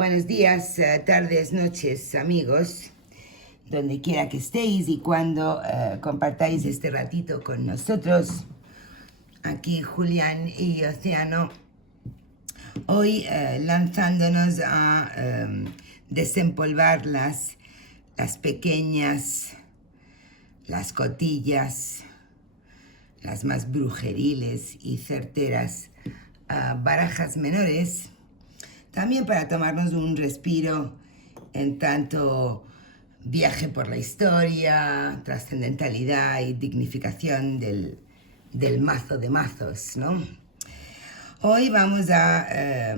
Buenos días, tardes, noches, amigos, donde quiera que estéis y cuando compartáis este ratito con nosotros. Aquí Julián y Océano, hoy lanzándonos a desempolvar las pequeñas, las cotillas, las más brujeriles y certeras barajas menores, también para tomarnos un respiro en tanto viaje por la historia, trascendentalidad y dignificación del mazo de mazos, ¿no? Hoy vamos a,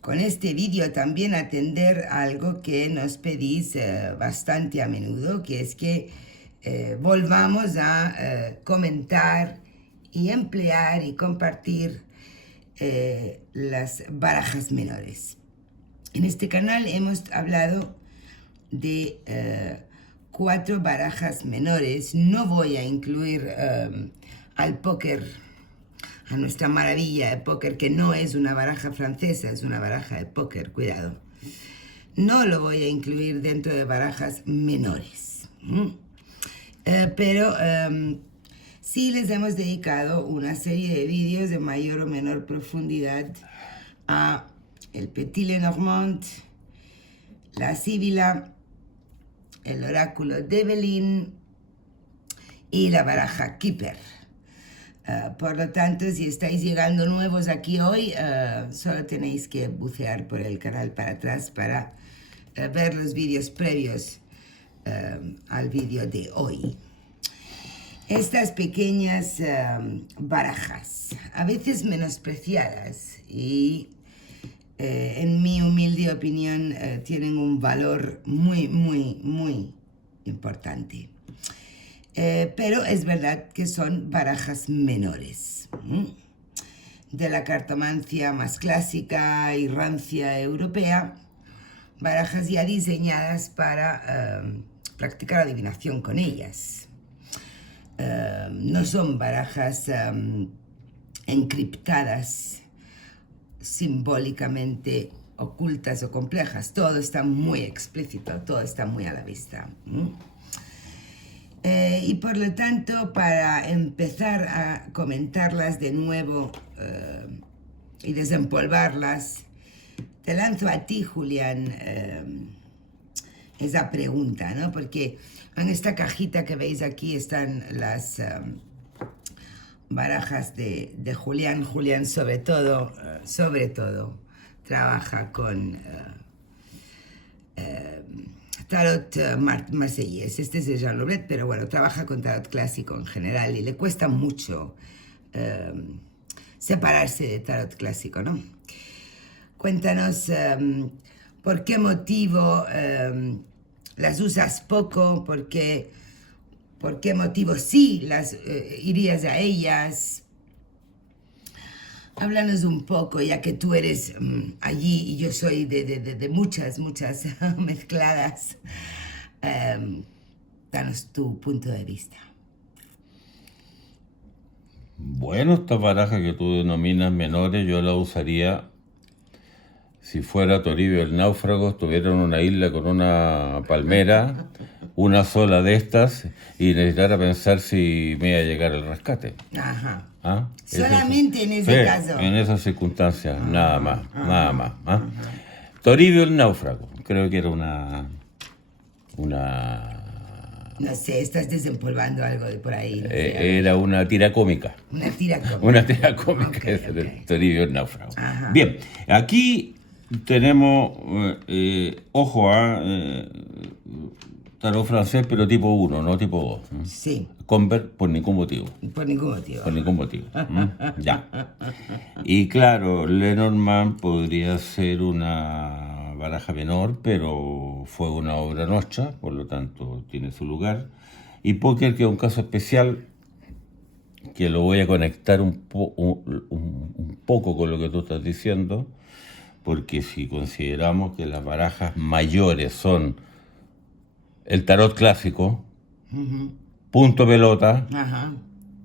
con este vídeo, también atender algo que nos pedís bastante a menudo, que es que volvamos a comentar y emplear y compartir las barajas menores. En este canal hemos hablado de 4 barajas menores. No voy a incluir al póker, a nuestra maravilla de póker, que no es una baraja francesa, es una baraja de póker, cuidado. No lo voy a incluir dentro de barajas menores. Pero sí les hemos dedicado una serie de vídeos de mayor o menor profundidad a el Petit Lenormand, la Sibila, el oráculo de Belín y la baraja Keeper. Por lo tanto, si estáis llegando nuevos aquí hoy, solo tenéis que bucear por el canal para atrás para ver los vídeos previos al vídeo de hoy. Estas pequeñas barajas, a veces menospreciadas y en mi humilde opinión tienen un valor muy importante. Pero es verdad que son barajas menores. De la cartomancia más clásica y rancia europea, barajas ya diseñadas para practicar adivinación con ellas. No son barajas encriptadas, simbólicamente ocultas o complejas. Todo está muy explícito, todo está muy a la vista. Y por lo tanto, para empezar a comentarlas de nuevo y desempolvarlas, te lanzo a ti, Julián, esa pregunta, ¿no? Porque en esta cajita que veis aquí están las barajas de Julián. Julián sobre todo, trabaja con tarot marsellés. Este es de Jean Lobret, pero bueno, trabaja con tarot clásico en general y le cuesta mucho separarse de tarot clásico, ¿no? Cuéntanos por qué motivo las usas poco, por qué motivo sí las irías a ellas. Háblanos un poco, ya que tú eres allí y yo soy de muchas mezcladas. Danos tu punto de vista. Bueno, estas barajas que tú denominas menores, yo las usaría si fuera Toribio el náufrago, estuviera en una isla con una palmera, una sola de estas, y necesitara pensar si me iba a llegar el rescate. Ajá. ¿Ah? Solamente en ese caso. En esas circunstancias, nada más. ¿Ah? Toribio el náufrago, creo que era una... No sé, estás desempolvando algo de por ahí. No sé, era una tira cómica. Una tira cómica. Una tira cómica, Okay. Toribio el náufrago. Ajá. Bien, aquí tenemos, ojo, tarot francés, pero tipo 1, no tipo 2. Sí. Convert por ningún motivo. Por ningún motivo. Por ningún motivo. Ya. Y claro, Lenormand podría ser una baraja menor, pero fue una obra nuestra, por lo tanto tiene su lugar. Y póker, que es un caso especial, que lo voy a conectar un poco con lo que tú estás diciendo, porque si consideramos que las barajas mayores son el tarot clásico, punto pelota, Ajá.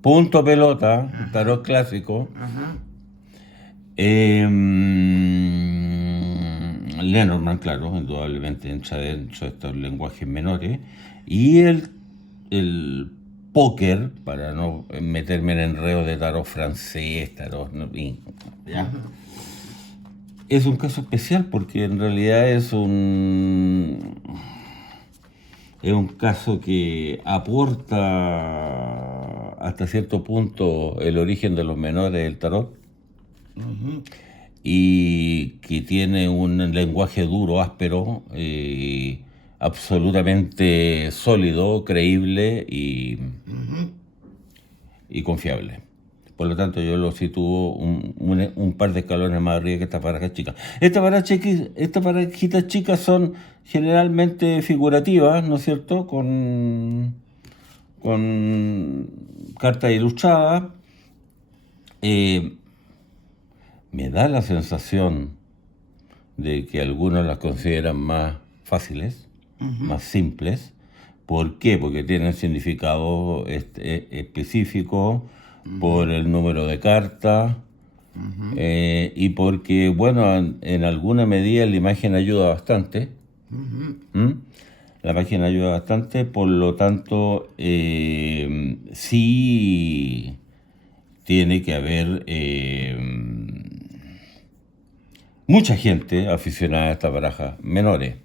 punto pelota, tarot clásico, Lenormand, claro, indudablemente entra dentro de estos lenguajes menores. Y el póker, para no meterme en enredos de tarot francés, tarot... ¿ya? Es un caso especial porque en realidad es un caso que aporta hasta cierto punto el origen de los menores del tarot. Y que tiene un lenguaje duro, áspero, absolutamente sólido, creíble y confiable. Por lo tanto, yo lo sitúo un par de escalones más arriba que estas barajas chicas. Estas barajitas chicas son generalmente figurativas, ¿no es cierto? Con cartas ilustradas. Me da la sensación de que algunos las consideran más fáciles, más simples. ¿Por qué? Porque tienen significado específico por el número de cartas y porque, bueno, en alguna medida la imagen ayuda bastante. La imagen ayuda bastante, por lo tanto, sí tiene que haber mucha gente aficionada a estas barajas menores.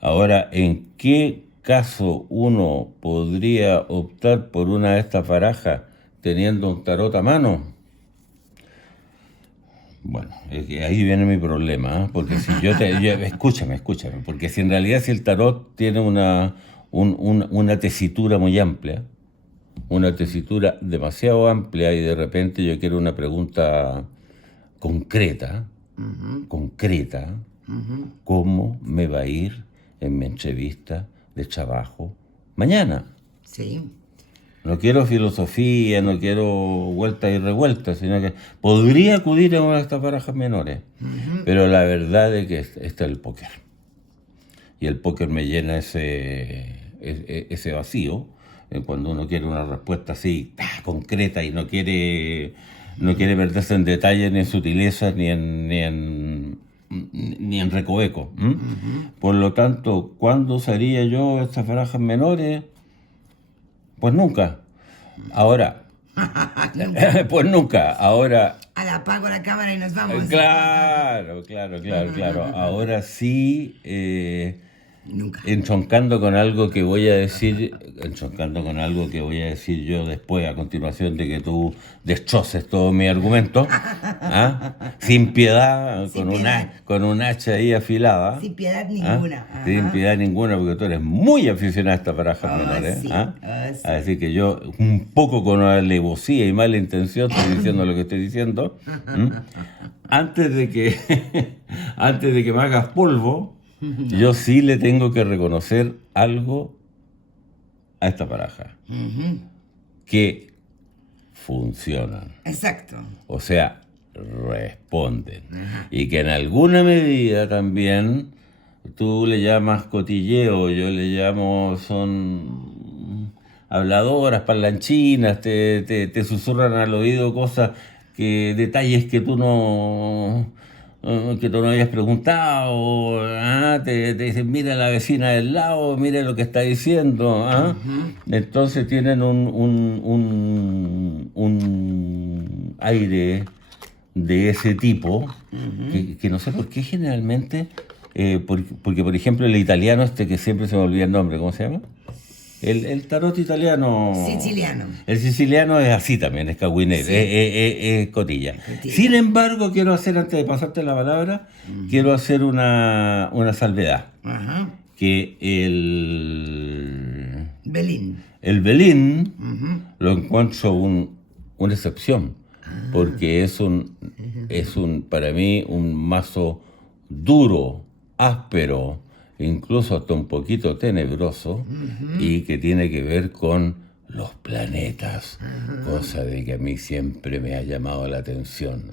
Ahora, ¿en qué caso uno podría optar por una de estas barajas teniendo un tarot a mano? Bueno, ahí viene mi problema, ¿eh? Porque si escúchame, porque si en realidad si el tarot tiene una tesitura muy amplia, una tesitura demasiado amplia y de repente yo quiero una pregunta concreta, ¿cómo me va a ir en mi entrevista de trabajo mañana? Sí. No quiero filosofía, no quiero vueltas y revueltas, sino que podría acudir a una de estas barajas menores. Pero la verdad es que está el póker. Y el póker me llena ese vacío, cuando uno quiere una respuesta así, concreta, y no quiere perderse en detalles, ni en sutilezas, ni en recoveco. Por lo tanto, ¿cuándo usaría yo estas barajas menores? Pues nunca. Ahora. Pues nunca. Ahora. Apago la cámara y nos vamos. Claro. Ahora sí. Nunca. Entroncando con algo que voy a decir yo después, a continuación de que tú destroces todo mi argumento, sin piedad, con un hacha ahí afilada. Sin piedad ninguna. Sin piedad ninguna, porque tú eres muy aficionado a estas barajas menores. Sí. Así que yo, un poco con alevosía y mala intención, estoy diciendo lo que estoy diciendo. Antes de que me hagas polvo, yo sí le tengo que reconocer algo a esta baraja. Que funcionan. Exacto. O sea, responden. Y que en alguna medida también tú le llamas cotilleo, yo le llamo, son habladoras, parlanchinas, te susurran al oído cosas, detalles que tú no habías preguntado, te dicen, mira la vecina del lado, mira lo que está diciendo. Entonces tienen un aire de ese tipo, que no sé por qué generalmente, porque por ejemplo el italiano que siempre se me olvida el nombre, ¿cómo se llama? El tarot italiano... Siciliano. El siciliano es así también, es cagüinero, Sí. es cotilla. Sin embargo, quiero hacer, antes de pasarte la palabra, quiero hacer una salvedad. Que el Belín lo encuentro una excepción, porque es para mí un mazo duro, áspero, incluso hasta un poquito tenebroso, y que tiene que ver con los planetas, cosa de que a mí siempre me ha llamado la atención.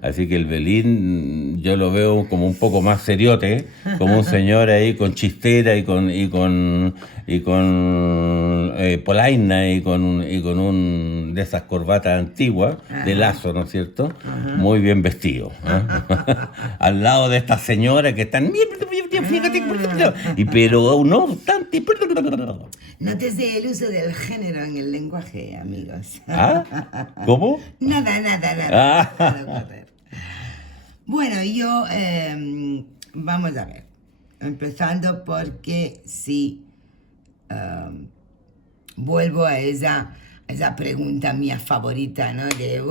Así que el Belín yo lo veo como un poco más seriote, como un señor ahí con chistera y con polaina y con un de esas corbatas antiguas de lazo, ¿no es cierto? Muy bien vestido, al lado de estas señoras que están pero no obstante. Nótese el uso del género en el lenguaje, amigos. ¿Ah? ¿Cómo? Nada. Ah. Bueno, yo, vamos a ver, empezando porque sí, vuelvo a esa pregunta mía favorita, ¿no? De,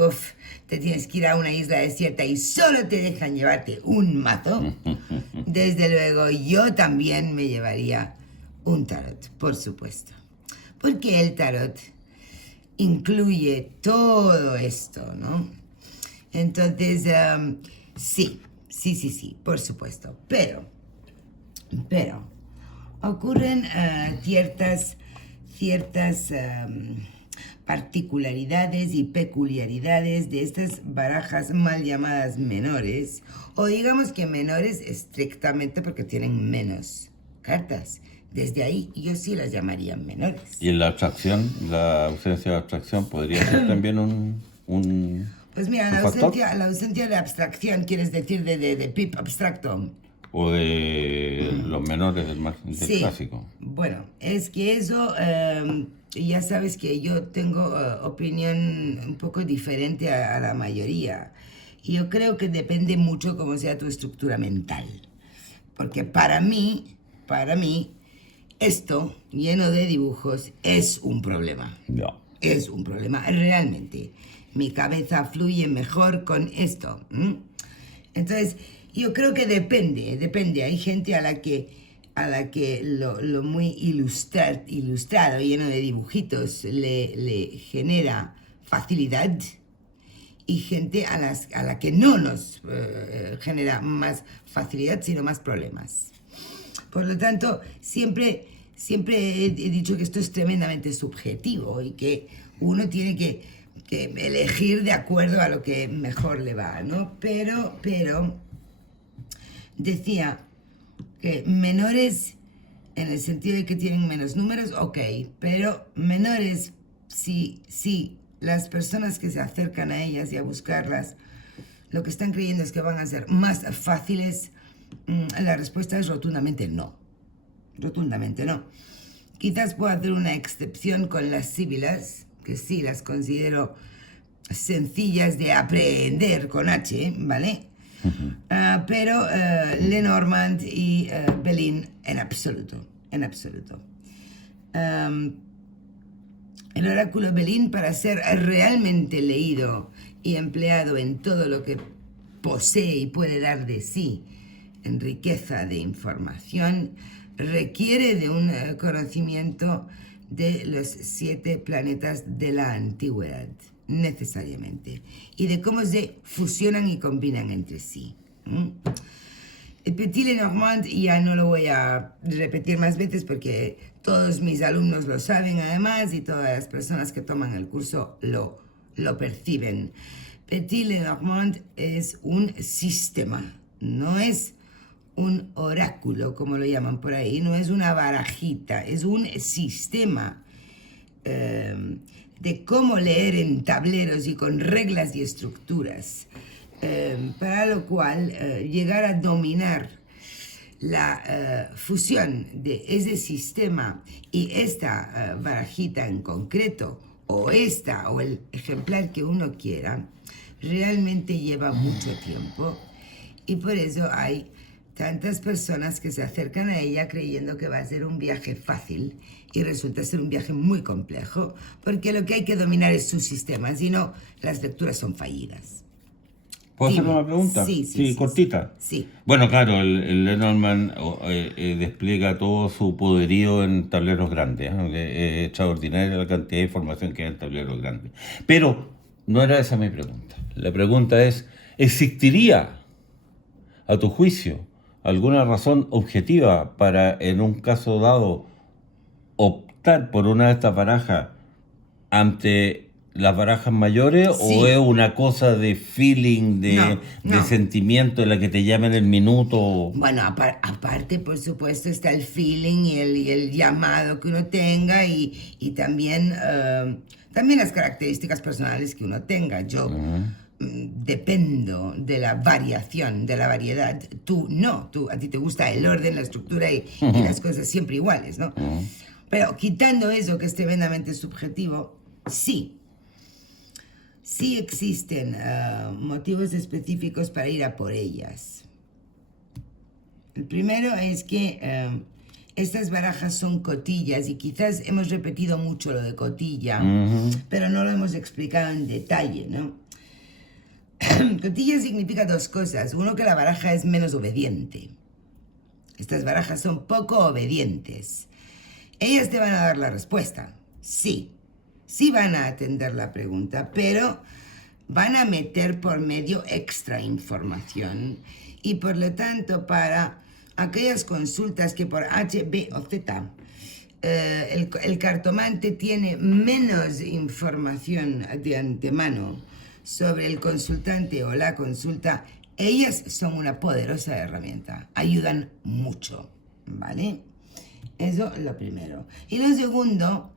te tienes que ir a una isla desierta y solo te dejan llevarte un mazo. Desde luego, yo también me llevaría un tarot, por supuesto. Porque el tarot incluye todo esto, ¿no? Entonces, sí, por supuesto. Pero, ocurren ciertas particularidades y peculiaridades de estas barajas mal llamadas menores, o digamos que menores estrictamente porque tienen menos cartas. Desde ahí yo sí las llamaría menores. ¿Y en la abstracción, la ausencia de abstracción podría ser también un pues mira, la ausencia de abstracción, quieres decir de PIP abstracto. O de los menores del clásico. Bueno, es que eso, ya sabes que yo tengo opinión un poco diferente a la mayoría. Y yo creo que depende mucho cómo sea tu estructura mental. Porque para mí, esto, lleno de dibujos, es un problema. No. Es un problema, realmente. Mi cabeza fluye mejor con esto. Entonces, yo creo que depende. Hay gente a la que lo muy ilustrado, lleno de dibujitos, le genera facilidad, y gente a la que no nos genera más facilidad, sino más problemas. Por lo tanto, siempre he dicho que esto es tremendamente subjetivo y que uno tiene que elegir de acuerdo a lo que mejor le va, ¿no? Pero decía que menores en el sentido de que tienen menos números, ok, pero menores, si las personas que se acercan a ellas y a buscarlas lo que están creyendo es que van a ser más fáciles, la respuesta es rotundamente no. Rotundamente no. Quizás puedo hacer una excepción con las síbilas, que sí las considero sencillas de aprender con H, ¿vale? Pero Lenormand y Belin en absoluto. El oráculo Belin, para ser realmente leído y empleado en todo lo que posee y puede dar de sí en riqueza de información, requiere de un conocimiento de los 7 planetas de la antigüedad, necesariamente, y de cómo se fusionan y combinan entre sí. El Petit Lenormand, ya no lo voy a repetir más veces porque todos mis alumnos lo saben además y todas las personas que toman el curso lo perciben. Petit Lenormand es un sistema, no es un oráculo, como lo llaman por ahí, no es una barajita, es un sistema de cómo leer en tableros y con reglas y estructuras, para lo cual llegar a dominar la fusión de ese sistema y esta barajita en concreto, o el ejemplar que uno quiera, realmente lleva mucho tiempo, y por eso hay tantas personas que se acercan a ella creyendo que va a ser un viaje fácil y resulta ser un viaje muy complejo, porque lo que hay que dominar es su sistema, si no, las lecturas son fallidas. ¿Puedo hacer una pregunta? Sí, cortita. Sí. Bueno, claro, el Lenormand despliega todo su poderío en tableros grandes. Es extraordinaria la cantidad de información que hay en tableros grandes. Pero no era esa mi pregunta. La pregunta es, ¿existiría, a tu juicio, alguna razón objetiva para, en un caso dado, optar por una de estas barajas ante las barajas mayores Sí. o es una cosa de feeling, No, de no. sentimiento en la que te llaman el minuto? Bueno, aparte, por supuesto, está el feeling y el llamado que uno tenga y también, también las características personales que uno tenga. Yo dependo de la variación, de la variedad. Tú no, a ti te gusta el orden, la estructura y las cosas siempre iguales, ¿no? Pero quitando eso que es tremendamente subjetivo, sí. Sí existen motivos específicos para ir a por ellas. El primero es que estas barajas son cotillas y quizás hemos repetido mucho lo de cotilla, pero no lo hemos explicado en detalle, ¿no? Cotilla significa dos cosas. Uno, que la baraja es menos obediente. Estas barajas son poco obedientes. Ellas te van a dar la respuesta, sí. Sí van a atender la pregunta, pero van a meter por medio extra información y por lo tanto para aquellas consultas que por H, B o Z el cartomante tiene menos información de antemano sobre el consultante o la consulta, ellas son una poderosa herramienta, ayudan mucho, ¿vale? Eso es lo primero. Y lo segundo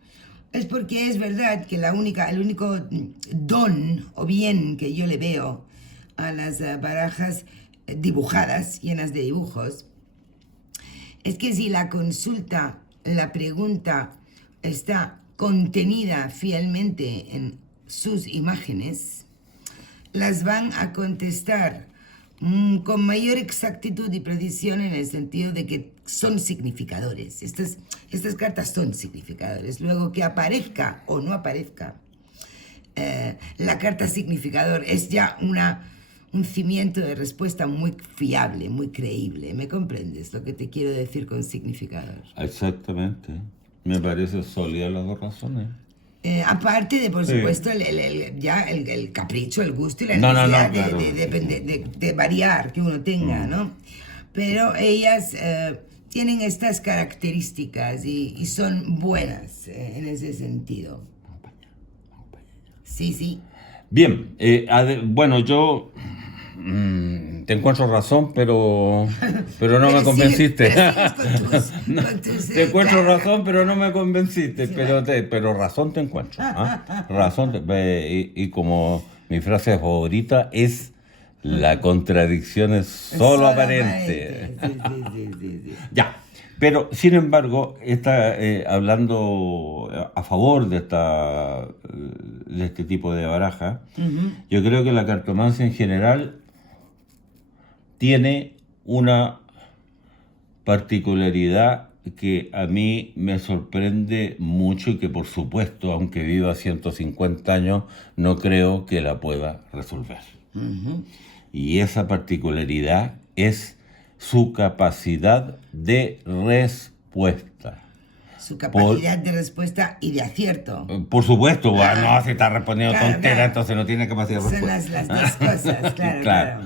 es porque es verdad que el único don o bien que yo le veo a las barajas dibujadas, llenas de dibujos, es que si la consulta, la pregunta está contenida fielmente en sus imágenes, las van a contestar con mayor exactitud y precisión en el sentido de que son significadores. Estas cartas son significadores. Luego, que aparezca o no aparezca la carta significador es ya un cimiento de respuesta muy fiable, muy creíble. ¿Me comprendes lo que te quiero decir con significador? Exactamente. Me parece sólida las dos razones. Aparte de, por Sí. supuesto, el capricho, el gusto y la No, necesidad claro. de variar que uno tenga, ¿no? Pero ellas tienen estas características y son buenas en ese sentido. Sí, sí. Bien, bueno, yo te encuentro razón, pero no me convenciste. Te encuentro razón, pero no me convenciste. Sí, Pero razón te encuentro. Razón y como mi frase favorita es: la contradicción es solo aparente. Sí. Ya. Pero, sin embargo, hablando a favor de este tipo de baraja, yo creo que la cartomancia en general tiene una particularidad que a mí me sorprende mucho y que, por supuesto, aunque viva 150 años, no creo que la pueda resolver. Y esa particularidad es su capacidad de respuesta. Su capacidad de respuesta y de acierto. Por supuesto, no, si está respondiendo claro, tontera, claro. entonces no tiene capacidad de Son respuesta. las dos cosas, claro.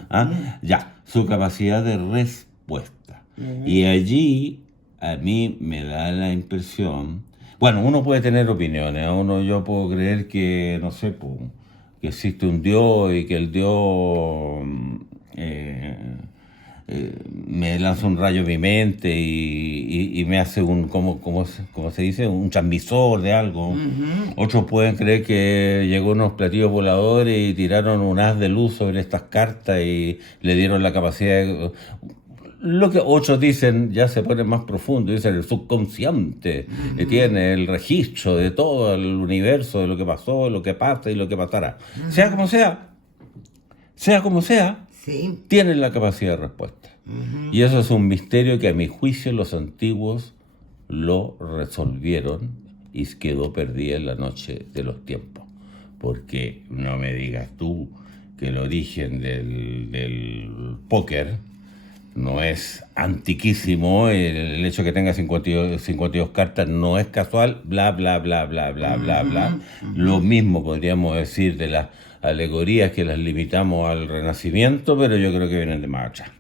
Ya, su capacidad de respuesta. Y allí a mí me da la impresión, bueno, uno puede tener opiniones, yo puedo creer que, no sé, que existe un Dios y que el Dios me lanza un rayo en mi mente y me hace como se dice, un transmisor de algo. Otros pueden creer que llegó unos platillos voladores y tiraron un haz de luz sobre estas cartas y le dieron la capacidad de... Lo que otros dicen, ya se pone más profundo, dicen el subconsciente, que tiene el registro de todo el universo, de lo que pasó, lo que pasa y lo que pasará. Sea como sea, Sí. tienen la capacidad de respuesta. Y eso es un misterio que a mi juicio los antiguos lo resolvieron y quedó perdida en la noche de los tiempos. Porque no me digas tú que el origen del póker no es antiquísimo, el hecho de que tenga 52 cartas no es casual, bla, bla, bla, bla, bla, bla, bla. Lo mismo podríamos decir de las alegorías que las limitamos al Renacimiento, pero yo creo que vienen de más atrás.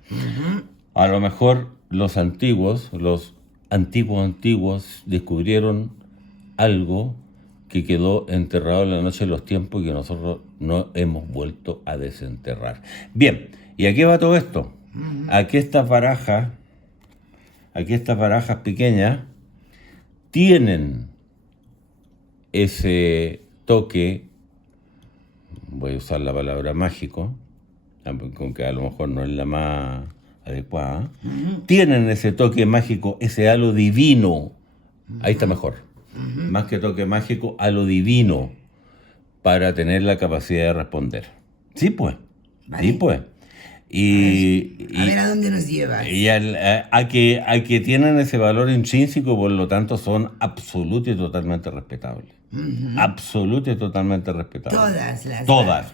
A lo mejor los antiguos descubrieron algo que quedó enterrado en la noche de los tiempos y que nosotros no hemos vuelto a desenterrar. Bien, ¿y a qué va todo esto? Aquí estas barajas pequeñas tienen ese toque, voy a usar la palabra mágico, aunque a lo mejor no es la más adecuada, tienen ese toque mágico, ese halo divino, ahí está mejor, más que toque mágico, halo divino, para tener la capacidad de responder. Sí, pues, Vale. sí, pues. A ver a dónde nos llevas. Y a que tienen ese valor intrínseco, por lo tanto son absolutos y totalmente respetables. Absolutos y totalmente respetables. Todas las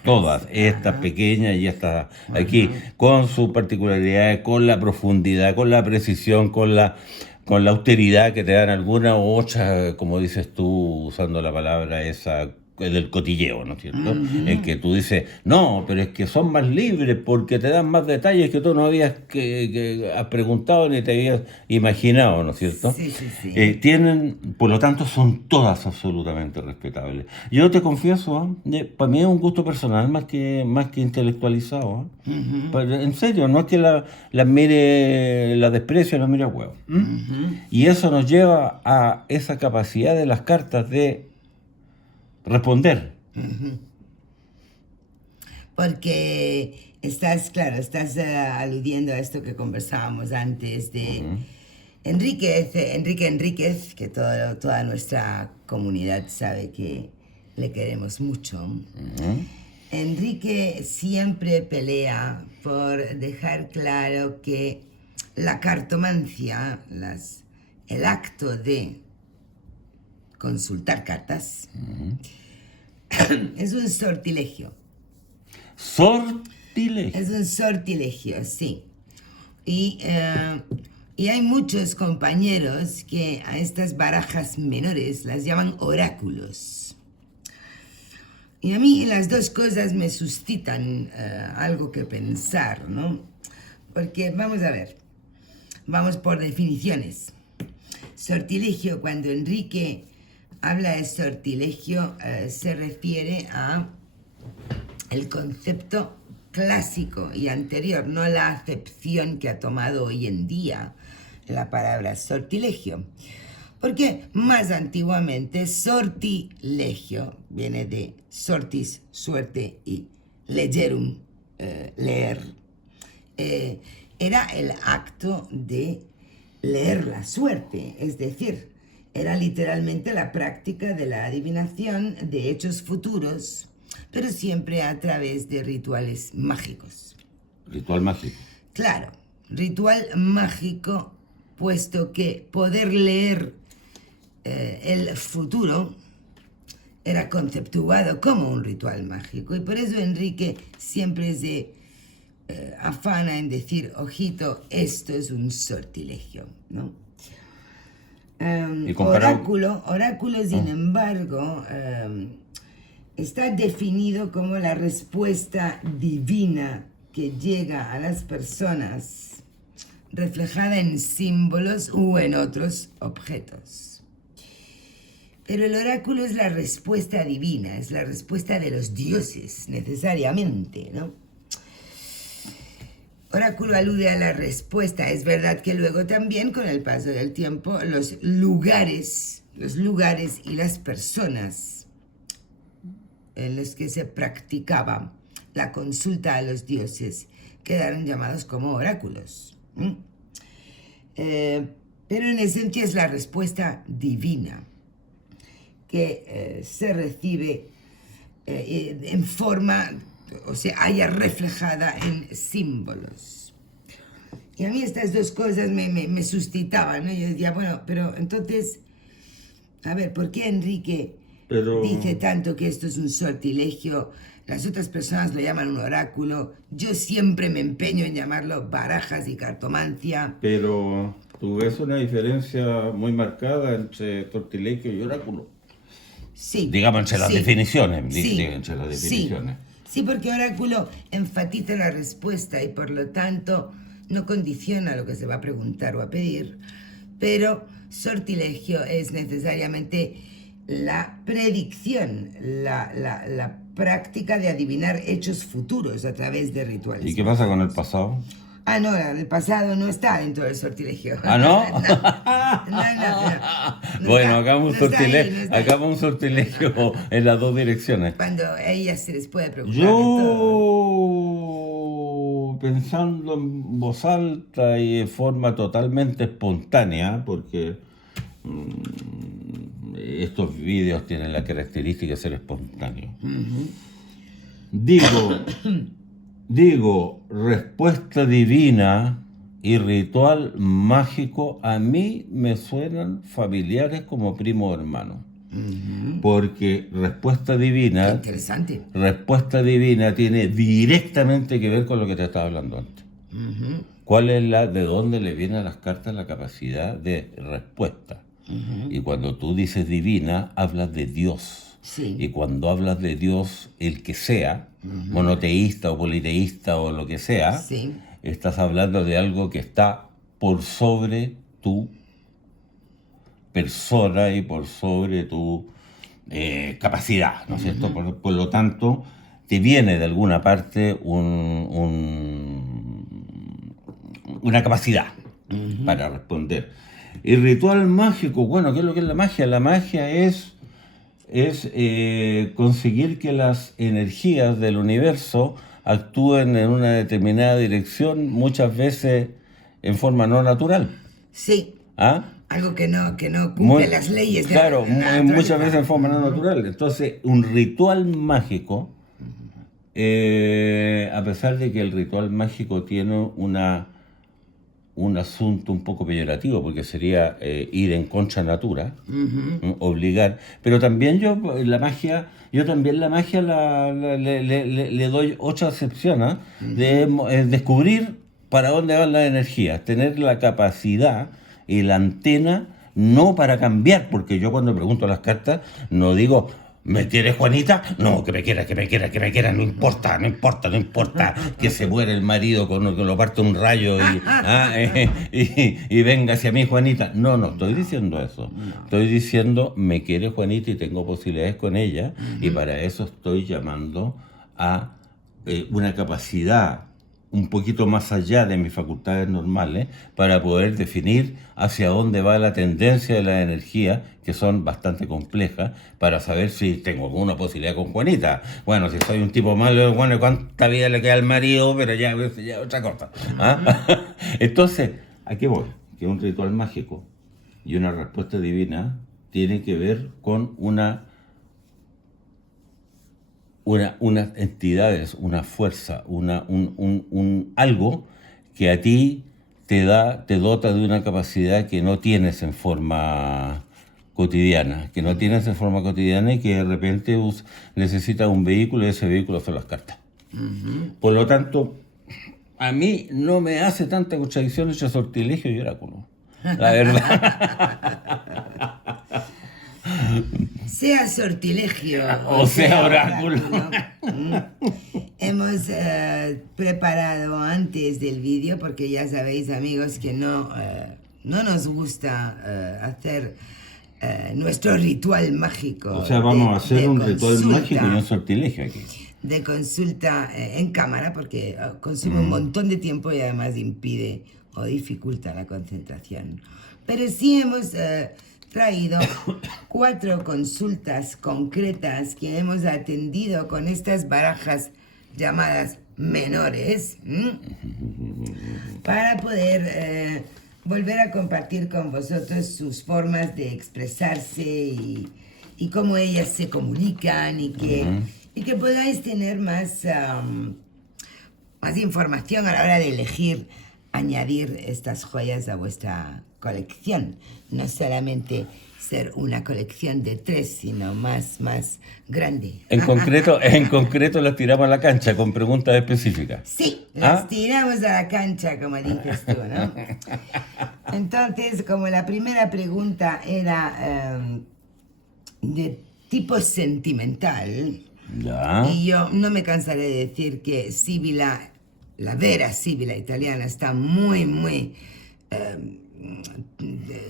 Todas. Estas pequeñas y estas aquí, con sus particularidades, con la profundidad, con la precisión, con la austeridad que te dan alguna u otra, como dices tú, usando la palabra esa del cotilleo, ¿no es cierto? En que tú dices, no, pero es que son más libres porque te dan más detalles que tú no habías que has preguntado ni te habías imaginado, ¿no es cierto? Sí. Tienen, por lo tanto, son todas absolutamente respetables. Yo te confieso, para mí es un gusto personal más que intelectualizado. En serio, no es que la mire, la desprecio, la mire a huevo. Y eso nos lleva a esa capacidad de las cartas de responder. Porque estás aludiendo a esto que conversábamos antes de Enrique Enríquez, que toda nuestra comunidad sabe que le queremos mucho. Enrique siempre pelea por dejar claro que la cartomancia, el acto de consultar cartas, es un sortilegio. ¿Sortilegio? Es un sortilegio, sí. Y hay muchos compañeros que a estas barajas menores las llaman oráculos. Y a mí las dos cosas me suscitan algo que pensar, ¿no? Porque, vamos a ver, vamos por definiciones. Sortilegio, cuando Enrique habla de sortilegio, se refiere a el concepto clásico y anterior, no la acepción que ha tomado hoy en día la palabra sortilegio. Porque más antiguamente sortilegio viene de sortis, suerte, y legerum, leer. Era el acto de leer la suerte, es decir, era literalmente la práctica de la adivinación de hechos futuros, pero siempre a través de rituales mágicos. Ritual mágico. Claro, ritual mágico, puesto que poder leer el futuro era conceptuado como un ritual mágico. Y por eso Enrique siempre se afana en decir, ojito, esto es un sortilegio, ¿no? Oráculo, sin embargo, está definido como la respuesta divina que llega a las personas reflejada en símbolos u en otros objetos. Pero el oráculo es la respuesta divina, es la respuesta de los dioses, necesariamente, ¿no? Oráculo alude a la respuesta. Es verdad que luego también, con el paso del tiempo, los lugares y las personas en los que se practicaba la consulta a los dioses quedaron llamados como oráculos. Pero en esencia es la respuesta divina que se recibe en forma, o sea, haya reflejada en símbolos. Y a mí estas dos cosas me suscitaban, ¿no? Yo decía, bueno, pero entonces, a ver, ¿por qué Enrique dice tanto que esto es un sortilegio? Las otras personas lo llaman un oráculo. Yo siempre me empeño en llamarlo barajas y cartomancia. Pero tú ves una diferencia muy marcada entre sortilegio y oráculo. Sí. Digamos, entre las definiciones. Sí, porque oráculo enfatiza la respuesta y por lo tanto no condiciona lo que se va a preguntar o a pedir, pero sortilegio es necesariamente la predicción, la práctica de adivinar hechos futuros a través de rituales. ¿Y qué pasa con el pasado? Ah, no, el pasado no está dentro del sortilegio. ¿Ah, no? No Bueno, está, hagamos no está ahí, no está ahí. hagamos un sortilegio en las dos direcciones. Cuando a ellas se les puede preocupar de todo. Yo, pensando en voz alta y de forma totalmente espontánea, porque estos vídeos tienen la característica de ser espontáneos. Digo, respuesta divina y ritual mágico a mí me suenan familiares como primo hermano. Porque Qué interesante. respuesta divina tiene directamente que ver con lo que te estaba hablando antes. ¿Cuál es de dónde le viene a las cartas la capacidad de respuesta? Y cuando tú dices divina, hablas de Dios. Sí. Y cuando hablas de Dios, el que sea, monoteísta o politeísta o lo que sea, Sí. estás hablando de algo que está por sobre tu persona y por sobre tu capacidad, ¿no es cierto? Por lo tanto, te viene de alguna parte una capacidad para responder. El ritual mágico, bueno, ¿qué es lo que es la magia? La magia es conseguir que las energías del universo actúen en una determinada dirección, muchas veces en forma no natural. Sí. ¿Ah? Algo que no cumple las leyes de Claro, la naturaleza. muchas veces en forma no natural. Entonces, un ritual mágico, a pesar de que el ritual mágico tiene un asunto un poco peyorativo, porque sería ir en contra natura, obligar, pero también yo también la magia le doy otra acepción, ¿ah? De descubrir para dónde van las energías, tener la capacidad y la antena, no para cambiar, porque yo cuando pregunto las cartas no digo ¿me quieres, Juanita? No, que me quiera, no importa, que se muera el marido que lo parte un rayo y venga hacia mí, Juanita. No estoy diciendo eso. Estoy diciendo, me quiere Juanita y tengo posibilidades con ella, y para eso estoy llamando a una capacidad un poquito más allá de mis facultades normales para poder definir hacia dónde va la tendencia de la energía, que son bastante complejas, para saber si tengo alguna posibilidad con Juanita. Bueno, si soy un tipo malo, bueno, ¿cuánta vida le queda al marido? Pero ya otra cosa. ¿Ah? Entonces, ¿a qué voy? Que un ritual mágico y una respuesta divina tienen que ver con unas entidades, una fuerza, un algo que a ti te dota de una capacidad que no tienes en forma cotidiana, y que de repente necesitas un vehículo, y ese vehículo son las cartas. Por lo tanto, a mí no me hace tanta contradicción ese sortilegio y oráculo, la verdad. Sea sortilegio o sea oráculo. Hemos preparado antes del vídeo, porque ya sabéis, amigos, que no nos gusta hacer nuestro ritual mágico. O sea, vamos a hacer un ritual consulta, mágico y un sortilegio aquí. de consulta en cámara, porque consume un montón de tiempo y además impide o dificulta la concentración. Pero sí hemos traído 4 consultas concretas que hemos atendido con estas barajas llamadas menores, para poder volver a compartir con vosotros sus formas de expresarse y cómo ellas se comunican, y que podáis tener más información a la hora de elegir añadir estas joyas a vuestra colección. No solamente ser una colección de 3, sino más grande. En concreto las tiramos a la cancha con preguntas específicas. Sí, las tiramos a la cancha, como dices tú, ¿no? Entonces, como la primera pregunta era de tipo sentimental, Ya. y yo no me cansaré de decir que Sibila, la vera Sibila italiana, está muy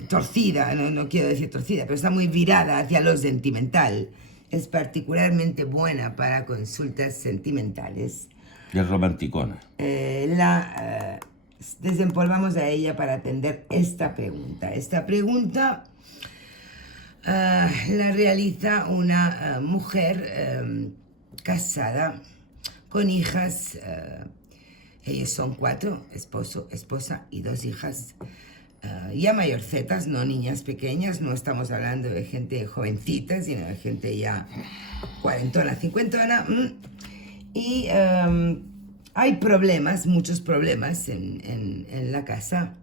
torcida, no quiero decir torcida, pero está muy virada hacia lo sentimental. Es particularmente buena para consultas sentimentales. Es romanticona. Desempolvamos a ella para atender esta pregunta. Esta pregunta la realiza una mujer casada con hijas. Ellos son 4, esposo, esposa y 2 hijas. Ya mayorcetas, no niñas pequeñas, no estamos hablando de gente jovencita, sino de gente ya cuarentona, cincuentona. Y hay problemas, muchos problemas en la casa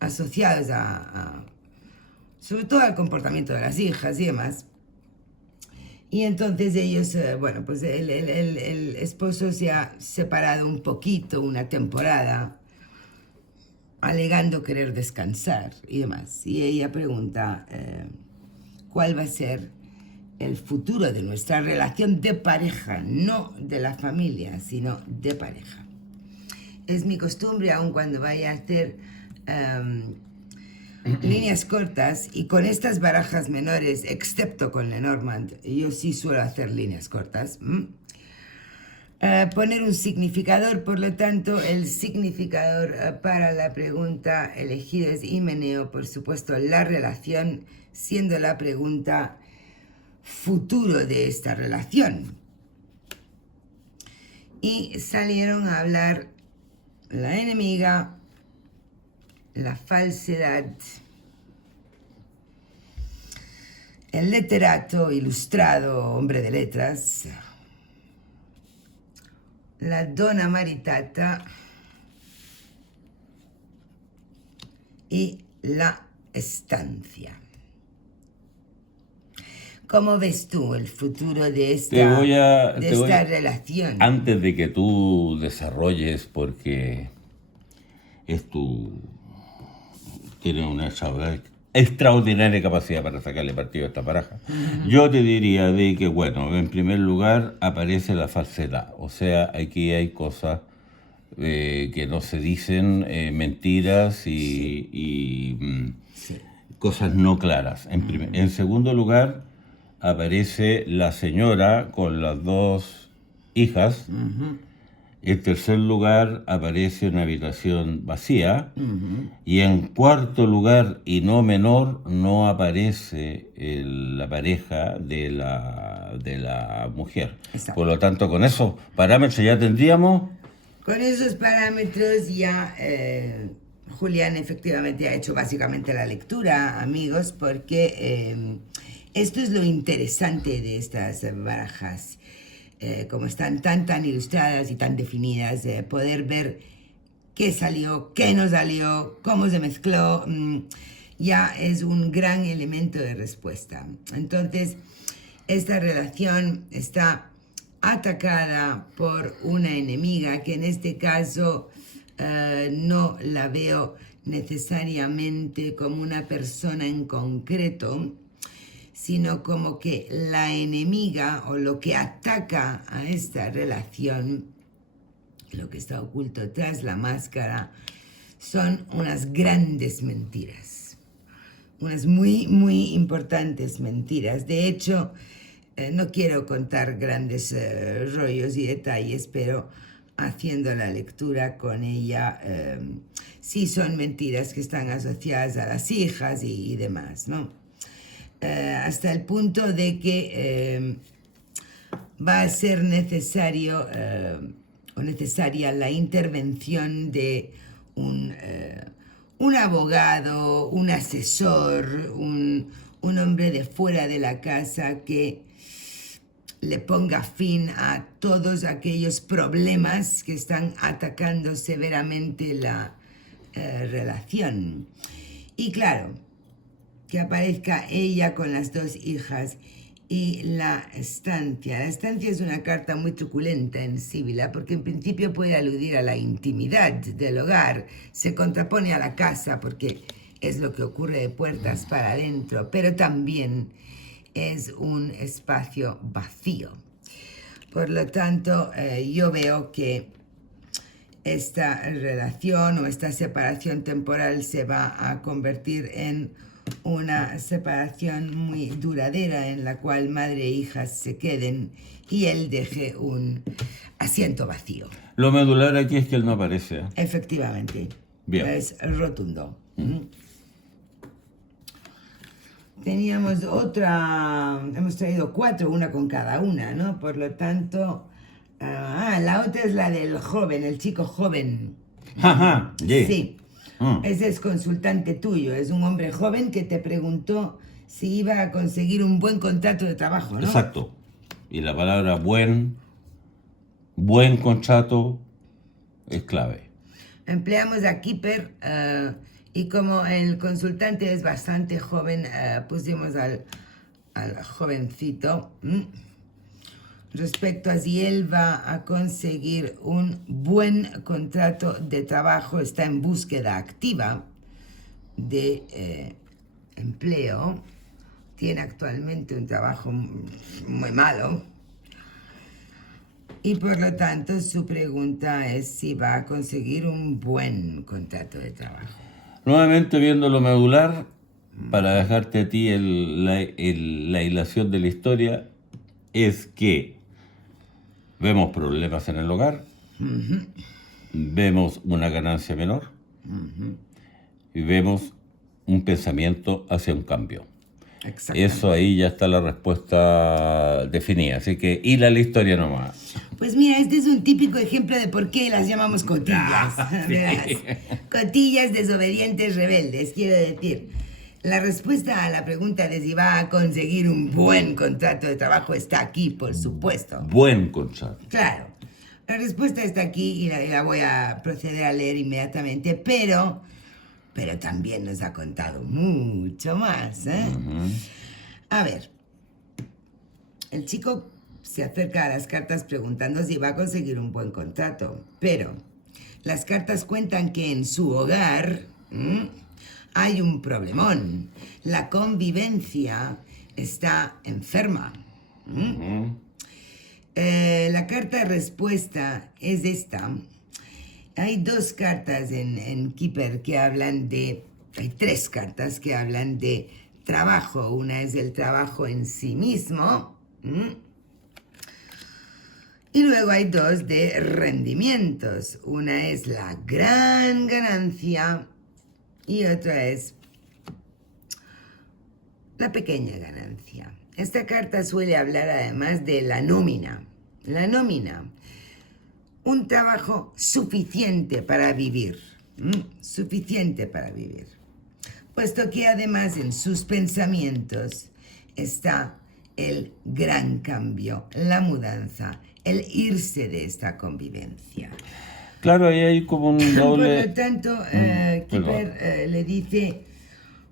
asociados sobre todo al comportamiento de las hijas y demás. Y entonces ellos, bueno, pues el esposo se ha separado un poquito, una temporada, alegando querer descansar y demás. Y ella pregunta cuál va a ser el futuro de nuestra relación de pareja, no de la familia, sino de pareja. Es mi costumbre, aun cuando vaya a hacer líneas cortas, y con estas barajas menores, excepto con Lenormand, yo sí suelo hacer líneas cortas, poner un significador. Por lo tanto, el significador para la pregunta elegida es Himeneo, por supuesto, la relación, siendo la pregunta futuro de esta relación. Y salieron a hablar la enemiga, la falsedad, el literato ilustrado, hombre de letras, la donna maritata y la estancia. ¿Cómo ves tú el futuro de esta relación? Antes de que tú desarrolles, porque tienes una extraordinaria capacidad para sacarle partido a esta baraja. Yo te diría de que, bueno, en primer lugar aparece la falsedad. O sea, aquí hay cosas que no se dicen, mentiras y cosas no claras. En segundo lugar, aparece la señora con las 2 hijas. En tercer lugar, aparece una habitación vacía. Y en cuarto lugar, y no menor, no aparece la pareja de la mujer. Exacto. Por lo tanto, con esos parámetros ya tendríamos... Con esos parámetros ya Julián efectivamente ha hecho básicamente la lectura, amigos, porque esto es lo interesante de estas barajas. Como están tan ilustradas y tan definidas, poder ver qué salió, qué no salió, cómo se mezcló, ya es un gran elemento de respuesta. Entonces, esta relación está atacada por una enemiga que en este caso no la veo necesariamente como una persona en concreto, sino como que la enemiga o lo que ataca a esta relación, lo que está oculto tras la máscara, son unas grandes mentiras, unas muy importantes mentiras. De hecho, no quiero contar grandes rollos y detalles, pero haciendo la lectura con ella, sí son mentiras que están asociadas a las hijas y demás, ¿no? Hasta el punto de que va a ser necesario o necesaria la intervención de un abogado, un asesor, un hombre de fuera de la casa que le ponga fin a todos aquellos problemas que están atacando severamente la relación. Y claro, que aparezca ella con las 2 hijas y la estancia. La estancia es una carta muy truculenta en Sibila porque en principio puede aludir a la intimidad del hogar, se contrapone a la casa porque es lo que ocurre de puertas para adentro, pero también es un espacio vacío. Por lo tanto, yo veo que esta relación o esta separación temporal se va a convertir en una separación muy duradera en la cual madre e hija se queden y él deje un asiento vacío. Lo medular aquí es que él no aparece. ¿Eh? Efectivamente. Bien. Es rotundo. Teníamos otra, hemos traído 4, una con cada una, ¿no? Por lo tanto, la otra es la del joven, el chico joven. Ajá, yeah. Sí, ese es consultante tuyo, es un hombre joven que te preguntó si iba a conseguir un buen contrato de trabajo, ¿no? Exacto. Y la palabra buen contrato es clave. Empleamos a Keeper y como el consultante es bastante joven, pusimos al jovencito. Respecto a si él va a conseguir un buen contrato de trabajo, está en búsqueda activa de empleo, tiene actualmente un trabajo muy malo y por lo tanto su pregunta es si va a conseguir un buen contrato de trabajo. Nuevamente viendo lo medular, para dejarte a ti la hilación de la historia, es que vemos problemas en el hogar, vemos una ganancia menor y vemos un pensamiento hacia un cambio. Eso ahí ya está la respuesta definida, así que hila la historia nomás. Pues mira, este es un típico ejemplo de por qué las llamamos cotillas. Sí. Cotillas desobedientes rebeldes, quiero decir. La respuesta a la pregunta de si va a conseguir un buen contrato de trabajo está aquí, por supuesto. Buen contrato. Claro. La respuesta está aquí y la voy a proceder a leer inmediatamente, pero también nos ha contado mucho más, ¿eh? A ver, el chico se acerca a las cartas preguntando si va a conseguir un buen contrato, pero las cartas cuentan que en su hogar hay un problemón. La convivencia está enferma. La carta de respuesta es esta. Hay 2 cartas en Keeper que hablan de... Hay 3 cartas que hablan de trabajo. Una es el trabajo en sí mismo. Y luego hay 2 de rendimientos. Una es la gran ganancia y otra es la pequeña ganancia. Esta carta suele hablar además de la nómina. La nómina. Un trabajo suficiente para vivir. Suficiente para vivir. Puesto que además en sus pensamientos está el gran cambio, la mudanza, el irse de esta convivencia. Claro, ahí hay como un doble... Por lo tanto, Keeper le dice,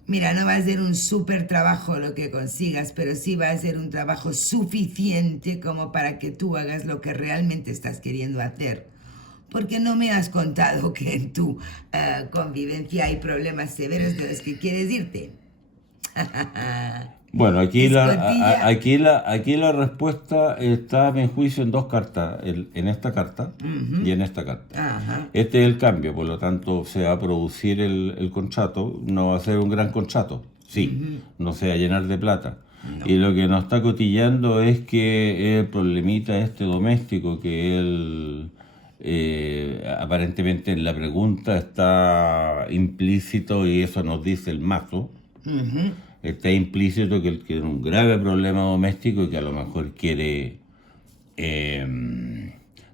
mira, no va a ser un súper trabajo lo que consigas, pero sí va a ser un trabajo suficiente como para que tú hagas lo que realmente estás queriendo hacer. Porque no me has contado que en tu convivencia hay problemas severos de los que quieres irte. Bueno, aquí la respuesta está, a mi juicio, en 2 cartas, en esta carta y en esta carta. Este es el cambio, por lo tanto se va a producir el contrato, no va a ser un gran contrato, sí, no se va a llenar de plata. No. Y lo que nos está cotillando es que el problemita doméstico que él... aparentemente en la pregunta está implícito, y eso nos dice el mazo, está implícito que él tiene un grave problema doméstico y que a lo mejor quiere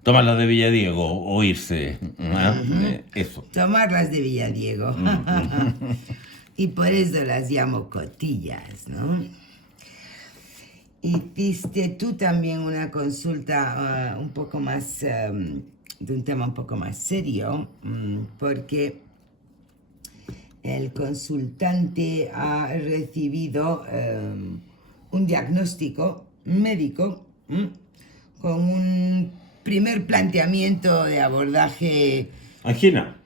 tomarlas de Villadiego o irse. Eso. Tomarlas de Villadiego. Y por eso las llamo cotillas, ¿no? Hiciste tú también una consulta un poco más, de un tema un poco más serio, porque el consultante ha recibido un diagnóstico médico con un primer planteamiento de abordaje... Angina.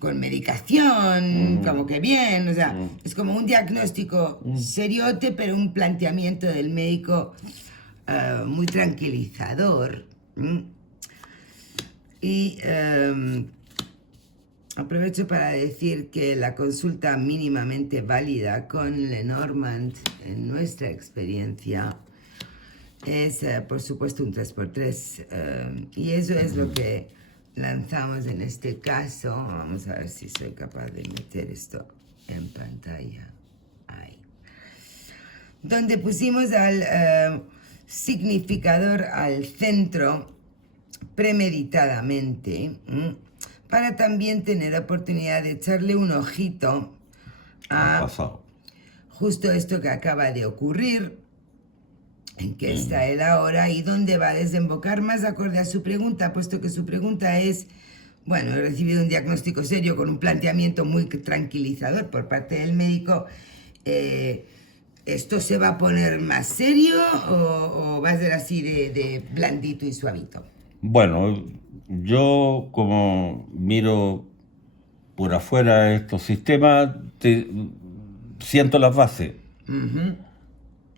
Con medicación, como que bien, o sea, es como un diagnóstico seriote, pero un planteamiento del médico muy tranquilizador. Y aprovecho para decir que la consulta mínimamente válida con Lenormand, en nuestra experiencia, es por supuesto un 3x3. Y eso es lo que lanzamos en este caso. Vamos a ver si soy capaz de meter esto en pantalla. Ahí. Donde pusimos al significador al centro premeditadamente, para también tener oportunidad de echarle un ojito a pasado. justo esto que acaba de ocurrir, en qué está él ahora y dónde va a desembocar más acorde a su pregunta, puesto que su pregunta es, bueno, he recibido un diagnóstico serio con un planteamiento muy tranquilizador por parte del médico. ¿Esto se va a poner más serio o va a ser así de blandito y suavito? Bueno, yo como miro por afuera estos sistemas, siento las bases.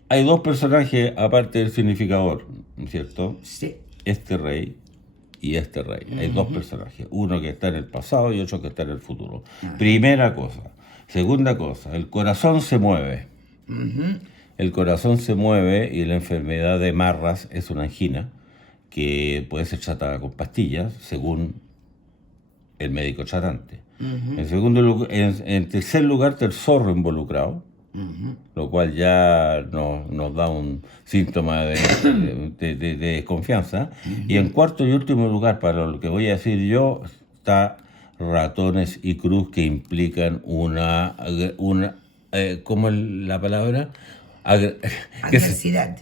Hay dos personajes aparte del significador, ¿cierto? Sí. Este rey y este rey. Hay dos personajes, uno que está en el pasado y otro que está en el futuro. Primera cosa. Segunda cosa, el corazón se mueve. El corazón se mueve y la enfermedad de Marras es una angina que puede ser tratada con pastillas, según el médico tratante. En tercer lugar, está el zorro involucrado, lo cual ya nos da un síntoma de desconfianza. Y en cuarto y último lugar, para lo que voy a decir yo, está ratones y cruz, que implican una ¿cómo es la palabra? Adversidad.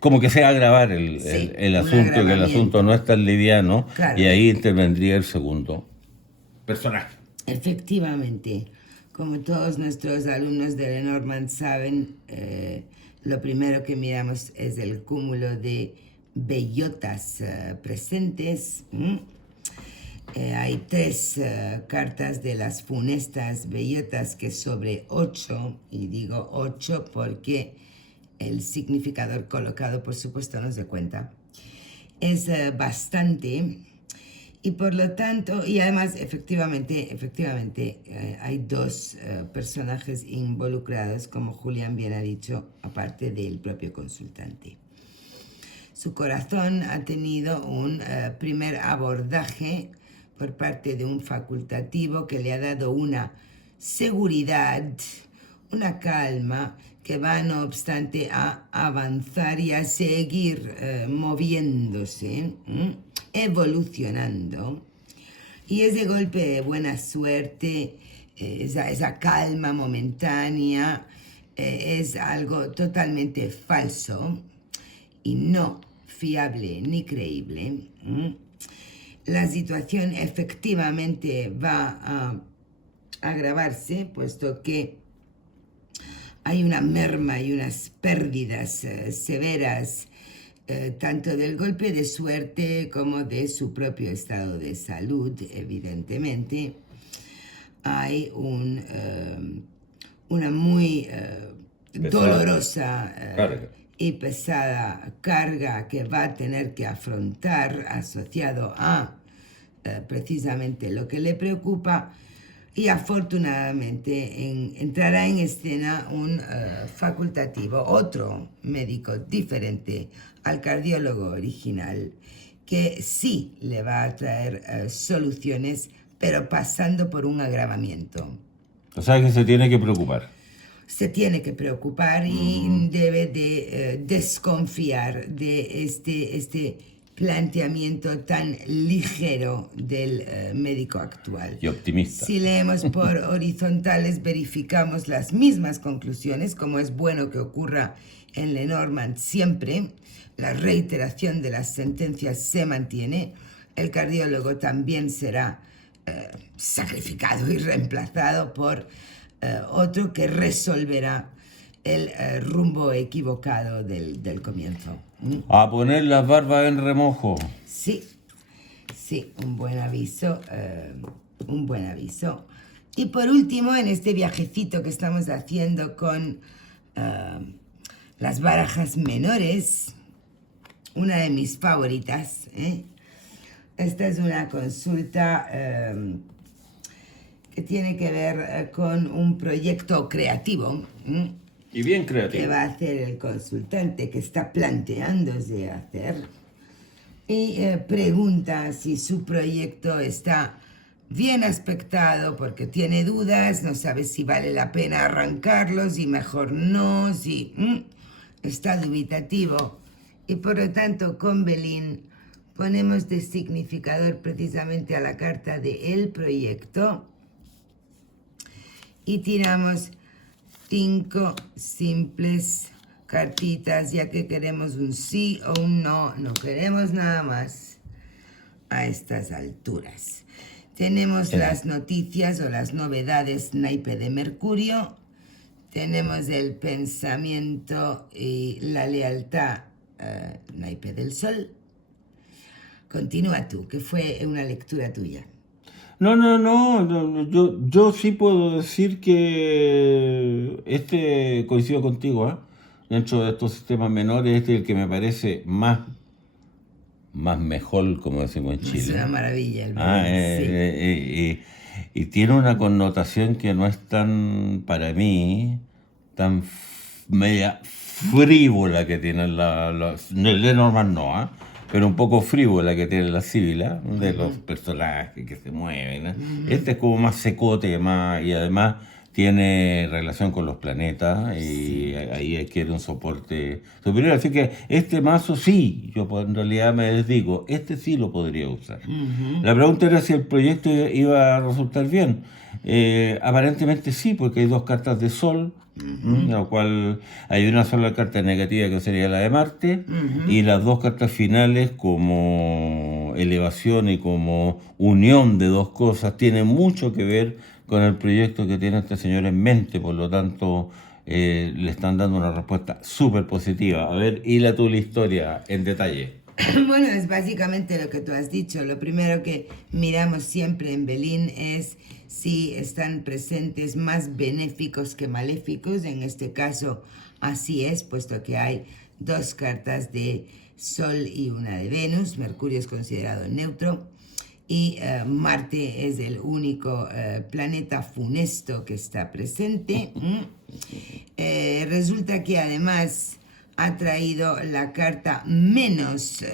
Como que sea agravar el asunto, que el asunto no es tan liviano, claro. Y ahí intervendría el segundo personaje. Efectivamente, como todos nuestros alumnos de Lenormand saben, lo primero que miramos es el cúmulo de bellotas presentes. Hay 3 cartas de las funestas bellotas que sobre 8, y digo 8 porque el significador colocado, por supuesto, no se cuenta. Es bastante, y por lo tanto, y además, efectivamente, hay 2 personajes involucrados, como Julián bien ha dicho, aparte del propio consultante. Su corazón ha tenido un primer abordaje por parte de un facultativo que le ha dado una seguridad, una calma, que va no obstante a avanzar y a seguir moviéndose, evolucionando. Y ese golpe de buena suerte, esa calma momentánea, es algo totalmente falso y no fiable ni creíble. La situación efectivamente va a agravarse, puesto que hay una merma y unas pérdidas severas, tanto del golpe de suerte como de su propio estado de salud, evidentemente. Hay una muy dolorosa y pesada carga que va a tener que afrontar, asociado a precisamente lo que le preocupa. Y afortunadamente entrará en escena un facultativo, otro médico diferente al cardiólogo original, que sí le va a traer soluciones, pero pasando por un agravamiento. O sea que se tiene que preocupar. Se tiene que preocupar y debe de desconfiar de este planteamiento tan ligero del médico actual. Y optimista. Si leemos por horizontales, verificamos las mismas conclusiones, como es bueno que ocurra en Lenormand siempre. La reiteración de las sentencias se mantiene. El cardiólogo también será sacrificado y reemplazado por otro que resolverá el rumbo equivocado del comienzo. A poner las barbas en remojo. Sí, un buen aviso, Y por último, en este viajecito que estamos haciendo con las barajas menores, una de mis favoritas, Esta es una consulta que tiene que ver con un proyecto creativo Y bien que creativo. va a hacer el consultante, que está planteándose hacer, y pregunta si su proyecto está bien aspectado porque tiene dudas, no sabe si vale la pena arrancarlos y mejor no, si está dubitativo. Y por lo tanto con Belín ponemos de significador precisamente a la carta de el proyecto y tiramos 5 simples cartitas, ya que queremos un sí o un no, no queremos nada más a estas alturas. Tenemos las noticias o las novedades naipe de Mercurio, tenemos el pensamiento y la lealtad naipe del Sol. Continúa tú, que fue una lectura tuya. No, yo sí puedo decir que coincido contigo, ¿ah? Dentro de estos sistemas menores, este es el que me parece más mejor, como decimos en Es Chile. una maravilla el Ah, Belín, sí. y tiene una connotación que no es tan, para mí, tan media frívola que tienen Lenormand no, ¿ah? Pero un poco frívola que tiene la Sibila, de los personajes que se mueven, ¿eh? Este es como más secote, y además tiene relación con los planetas y ahí adquiere un soporte superior. Así que este mazo sí, yo en realidad me digo, este sí lo podría usar. La pregunta era si el proyecto iba a resultar bien. Aparentemente sí, porque hay 2 cartas de Sol, la cual hay una sola carta negativa que sería la de Marte, y las 2 cartas finales como elevación y como unión de 2 cosas tienen mucho que ver con el proyecto que tiene este señor en mente, por lo tanto le están dando una respuesta súper positiva. A ver, hila tú la historia en detalle. Bueno, es básicamente lo que tú has dicho. Lo primero que miramos siempre en Belín es si están presentes más benéficos que maléficos. En este caso así es, puesto que hay 2 cartas de Sol y una de Venus. Mercurio es considerado neutro y Marte es el único planeta funesto que está presente. Resulta que además ha traído la carta menos,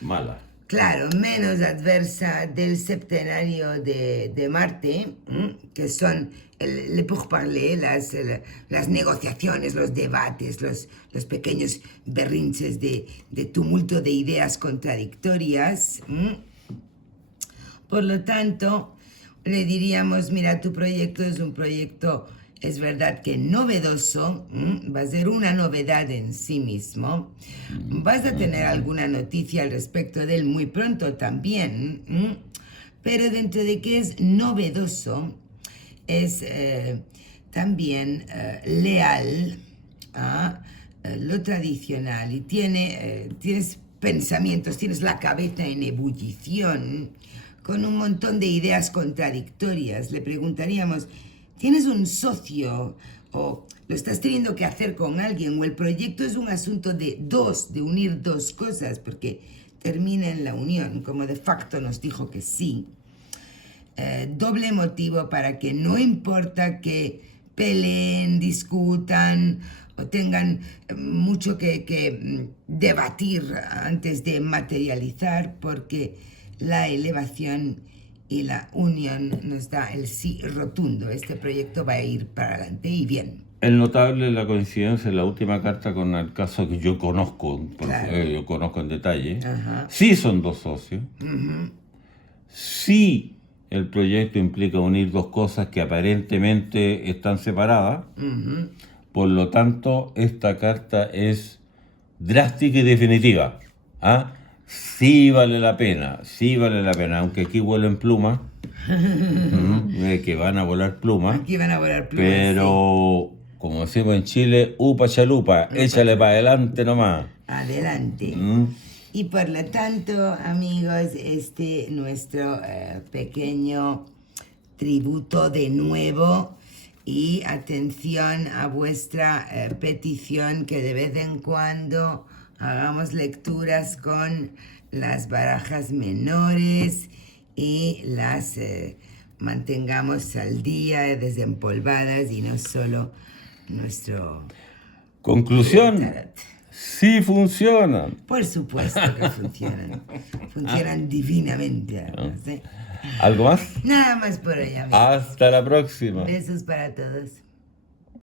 Mala. claro, menos adversa del septenario de Marte, que son le pourparlers, las negociaciones, los debates, los pequeños berrinches de tumulto de ideas contradictorias. Por lo tanto, le diríamos, mira, tu proyecto es un proyecto, es verdad que novedoso, va a ser una novedad en sí mismo. Vas a tener alguna noticia al respecto de él muy pronto también, pero dentro de que es novedoso, es también leal a lo tradicional y tienes pensamientos, tienes la cabeza en ebullición, con un montón de ideas contradictorias. Le preguntaríamos, ¿tienes un socio o lo estás teniendo que hacer con alguien o el proyecto es un asunto de unir 2 cosas porque termina en la unión, como de facto nos dijo que sí? Doble motivo para que no importa que peleen, discutan o tengan mucho que debatir antes de materializar, porque la elevación y la unión nos da el sí rotundo. Este proyecto va a ir para adelante y bien. Es notable la coincidencia en la última carta con el caso que yo conozco, porque yo conozco en detalle. Sí son 2 socios. Sí el proyecto implica unir 2 cosas que aparentemente están separadas. Por lo tanto, esta carta es drástica y definitiva. ¿Ah? Sí vale la pena, aunque aquí vuelen plumas, que van a volar plumas. Aquí van a volar plumas. Pero, como decimos en Chile, upa chalupa, échale para adelante nomás. Adelante. Y por lo tanto, amigos, nuestro pequeño tributo de nuevo y atención a vuestra petición que de vez en cuando hagamos lecturas con las barajas menores y las mantengamos al día, desempolvadas y no solo nuestro Conclusión, tarot. sí funcionan. Por supuesto que funcionan. Funcionan divinamente, además, ¿eh? ¿Algo más? Nada más por hoy, amigos. Hasta la próxima. Besos para todos.